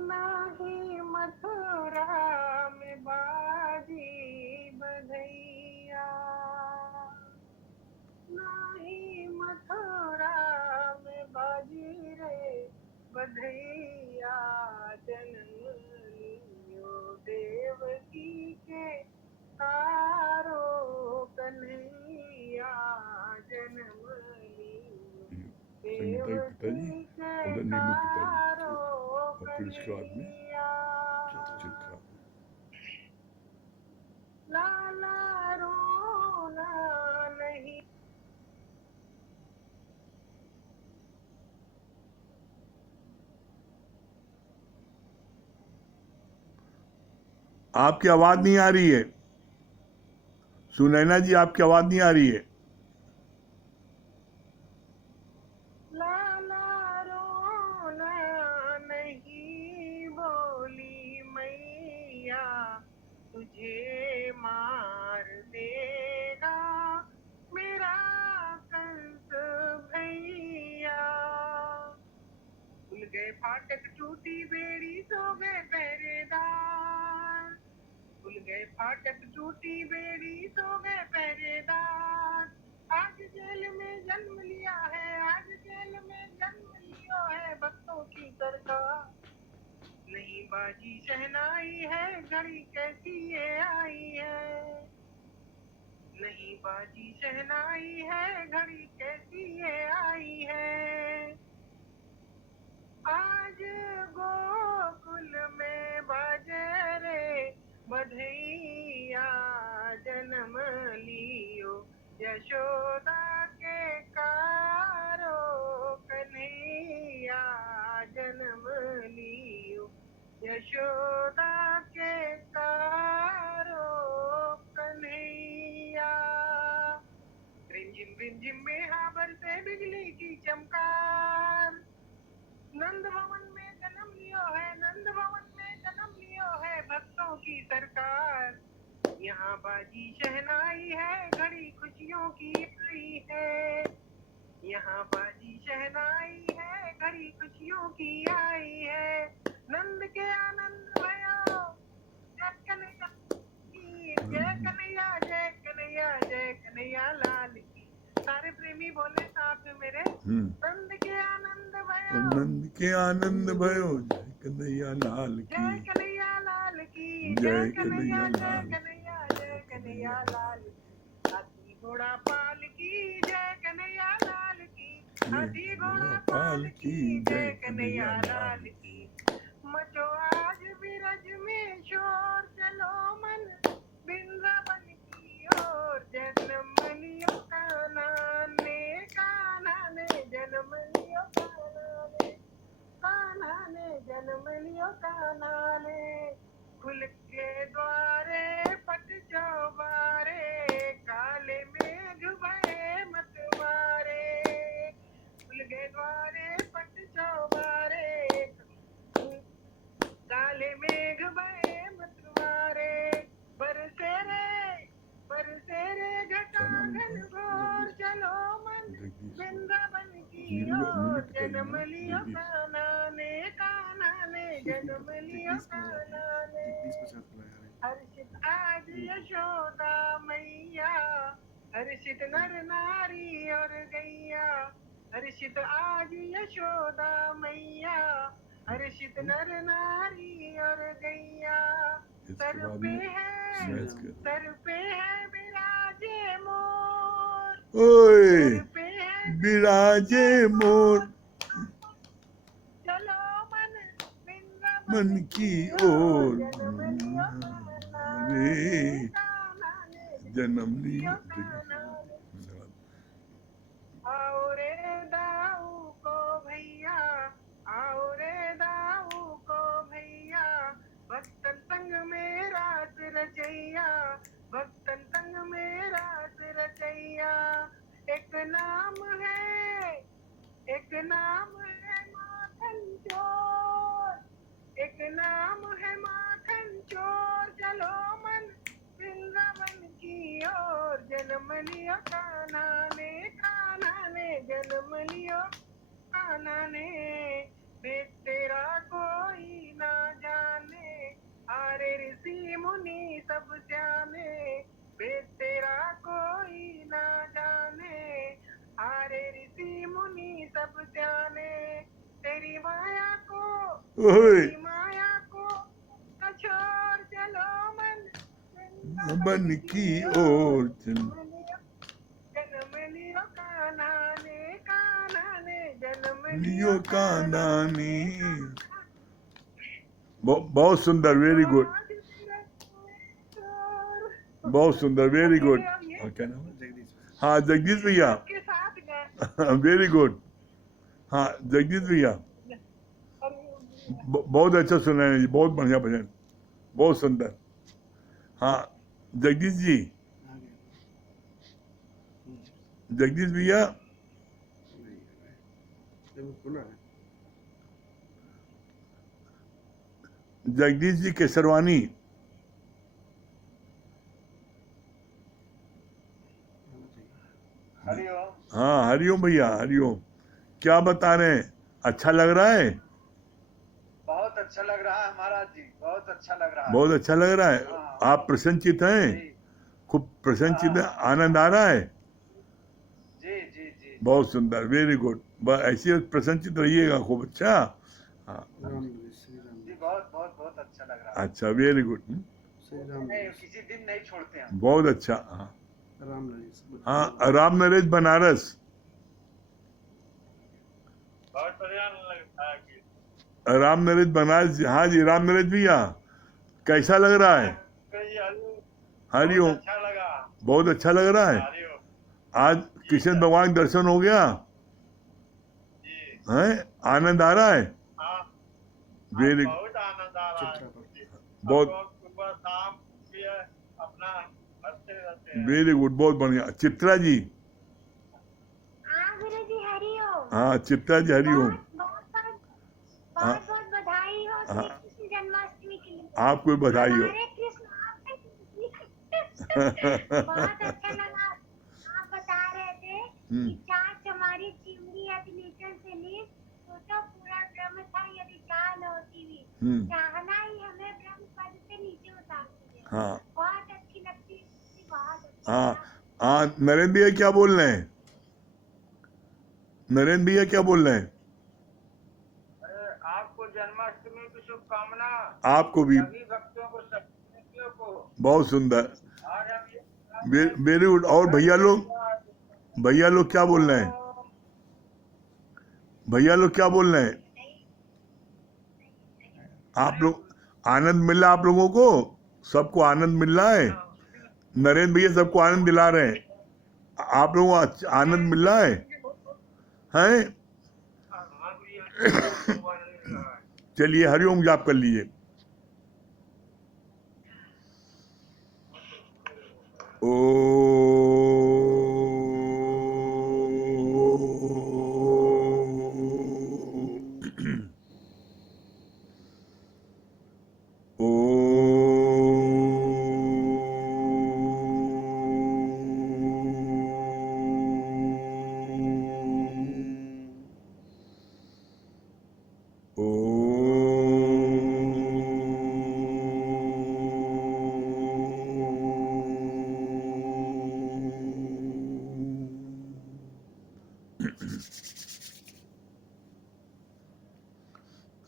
नाही मथुरा में बाजी बधैया, नाही मथुरा में बाजी रे फिर इसके बाद में चित्रा। लाला रोना नहीं। आपकी आवाज नहीं आ रही है सुनैना जी, आपकी आवाज नहीं आ रही है। लाला रोना नहीं बोली मैया, तुझे मार देगा मेरा कंस भैया। खुल गए फाटक टूटी बेड़ी सो गए पहरेदार, खुल गए फाटक टूटी बेड़ी सो गए पहरेदार। आज जेल में जन्म लिया है, आज जेल में जन्म लिया है भक्तों की सरकार। नहीं बाजी शहनाई है, घड़ी कैसी ये आई है। नहीं बाजी शहनाई है, घड़ी कैसी ये आई है। आज गोकुल में बाजे रे बधैया, जन्म लियो यशोदा के कारो कन्हैया, जन्म लियो यशोदा के कारो कन्हैया। रिमझिम में हाबर से बिजली की चमकार, नंद भवन में जन्म लियो है, नंद भवन में जन्म लियो है भक्तों की सरकार। यहाँ बाजी शहनाई है, घड़ी खुशियों की आई है। यहाँ बाजी शहनाई है, घड़ी खुशियों की आई है। नंद के आनंद भयो, जय कन्हैया की, जय कन्हैया जय कन्हैया जय कन्हैया लाल की। सारे प्रेमी बोले साथ में मेरे, नंद के आनंद भयो, नंद के आनंद भयो, जय कन्हैया लाल की, जय कन्हैया लाल की, जय कन्हैया जय लाल, कन्हैया जय कन्हैया लाल की। हाथी घोड़ा पाल की, जय कन्हैया लाल की, हाथी घोड़ा पाल की, जय कन्हैया लाल की। मचो आज बिरज में शोर, चलो मन वृंदावन की ओर। जन्म लियो कान्हा ने, कान्हा ने जन्म लियो कान्हा ने, कान्हा ने जन्म लियो कान्हा ने। खुल के द्वारे पट चौबारे, काले मेघ भये मत मारे। खुल गए द्वारे पट चौबारे, काले मेघ भये मत मारे। बरसे रे घटा घन घोर, चलो मन वृंदावन की ओर। जन्म लियो कान्हा ने, कान्हा ने जन्म लियो कान्हा ने। हर्षित आज यशोदा मैया, हर्षित नर नारी और गैया। हर्षित आज यशोदा मैया, हर्षित नर नारी और गैया। सर पे है विराजे मोर, ओए सर पे है विराजे मोर, चलो मन वृंदावन मन की ओर। जन्म लियो कान्हा रे कान्हा ने जन्म लियो। कान्हा ने। आओ रे दाऊ को भैया, आओ रे दाऊ को भैया। भक्तन संग में रास रचैया, भक्तन संग में रास रचैया। एक नाम है, एक नाम है माखन चोर, एक नाम है माखन चोर। चलो मन वृंदावन की ओर। जन्म लियो कान्हा ने, कान्हा ने जन्म लियो कान्हा ने। भेद तेरा कोई ना जाने, आरे ऋषि मुनि सब जाने। भेद तेरा कोई ना जाने, आरे ऋषि मुनि सब जाने। तेरी माया को, ओए तेरी माया को न छोड़, चलो मन बन की ओर। जन्म लियो कान्हा ने, कान्हा ने जन्म लियो कान्हा ने। बहुत सुंदर, वेरी गुड, बहुत सुंदर, वेरी गुड। क्या नाम है? हाँ जगदीश भैया, के साथ गए। Very good. हाँ जगदीश भैया, बहुत अच्छा सुना है जी, बहुत बढ़िया भजन, बहुत सुंदर। हाँ जगदीश जी, जगदीश भैया, जगदीश जी केसरवानी, हरिओम। हाँ हरिओम भैया, हरिओम। क्या बता रहे हैं, अच्छा लग रहा है? बहुत अच्छा लग रहा है महाराज जी, बहुत अच्छा लग रहा है। बहुत अच्छा लग रहा है। हाँ। आप प्रसन्नचित हैं? जी खूब प्रसन्नचित हैं, हाँ। आनंद आ रहा है? जी जी जी। बहुत सुंदर, वेरी गुड। बस ऐसे प्रसन्नचित रहिएगा खूब। अच्छा, हाँ जी बहुत बहुत बहुत अच्छा लग रहा है। अच्छा, वेरी गुड। नहीं, किसी दिन नहीं छोड़ते हैं। बहुत अच्छा। हाँ राम नरेश बनारस, बहुत बढ़िया लगता है कि राम नरेश बनारस जी। हाँ जी राम नरेश भैया, कैसा लग रहा है? हरिओम, अच्छा लगा। बहुत अच्छा लग रहा है। हरिओम आज कृष्ण भगवान का दर्शन हो गया जी। है, आनंद आ रहा है? हाँ वेरी, बहुत आनंद आ रहा है। बहुत, सुबह शाम भी है, अपना हंसते रहते हैं। वेरी गुड, बहुत बढ़िया। चित्रा जी, हाँ गुरु जी हरिओम। हाँ चित्रा जी हरिओम। हाँ बहुत बहुत बधाई हो हाँ, श्री कृष्ण जन्माष्टमी के लिए। आपको भी बधाई हो। हमारे कृष्ण बहुत अच्छा लगा। आप बता रहे थे कि चार हमारी चिमनी यदि नीचे से ली तो पूरा ब्रह्म था, यदि चार न होती हुई चाहना ही हमें ब्रह्म पद से नीचे उतारती है। हाँ बहुत अच्छी लगती है, बहुत अच्छी हाँ लगा। हाँ, नरेंद्र भैया क्या बोल रहे हैं? नरेंद्र भैया क्या बोल रहे हैं? आपको जन्माष्टमी की शुभकामना। आपको भी सभी भक्तों को, सभी व्यक्तियों को। बहुत सुंदर, आज हम ये वेरी गुड। और भैया लोग क्या बोल रहे हैं? भैया लोग क्या बोल रहे हैं? आप लोग आनंद मिल रहा है? आप लोगों को सबको आनंद मिल रहा है? नरेंद्र भैया सबको आनंद दिला रहे हैं, आप लोगों को आनंद मिल रहा है? हैं? चलिए हरिओम जाप कर लीजिए। ओ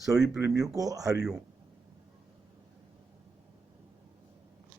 सभी प्रेमियों को हरिओम।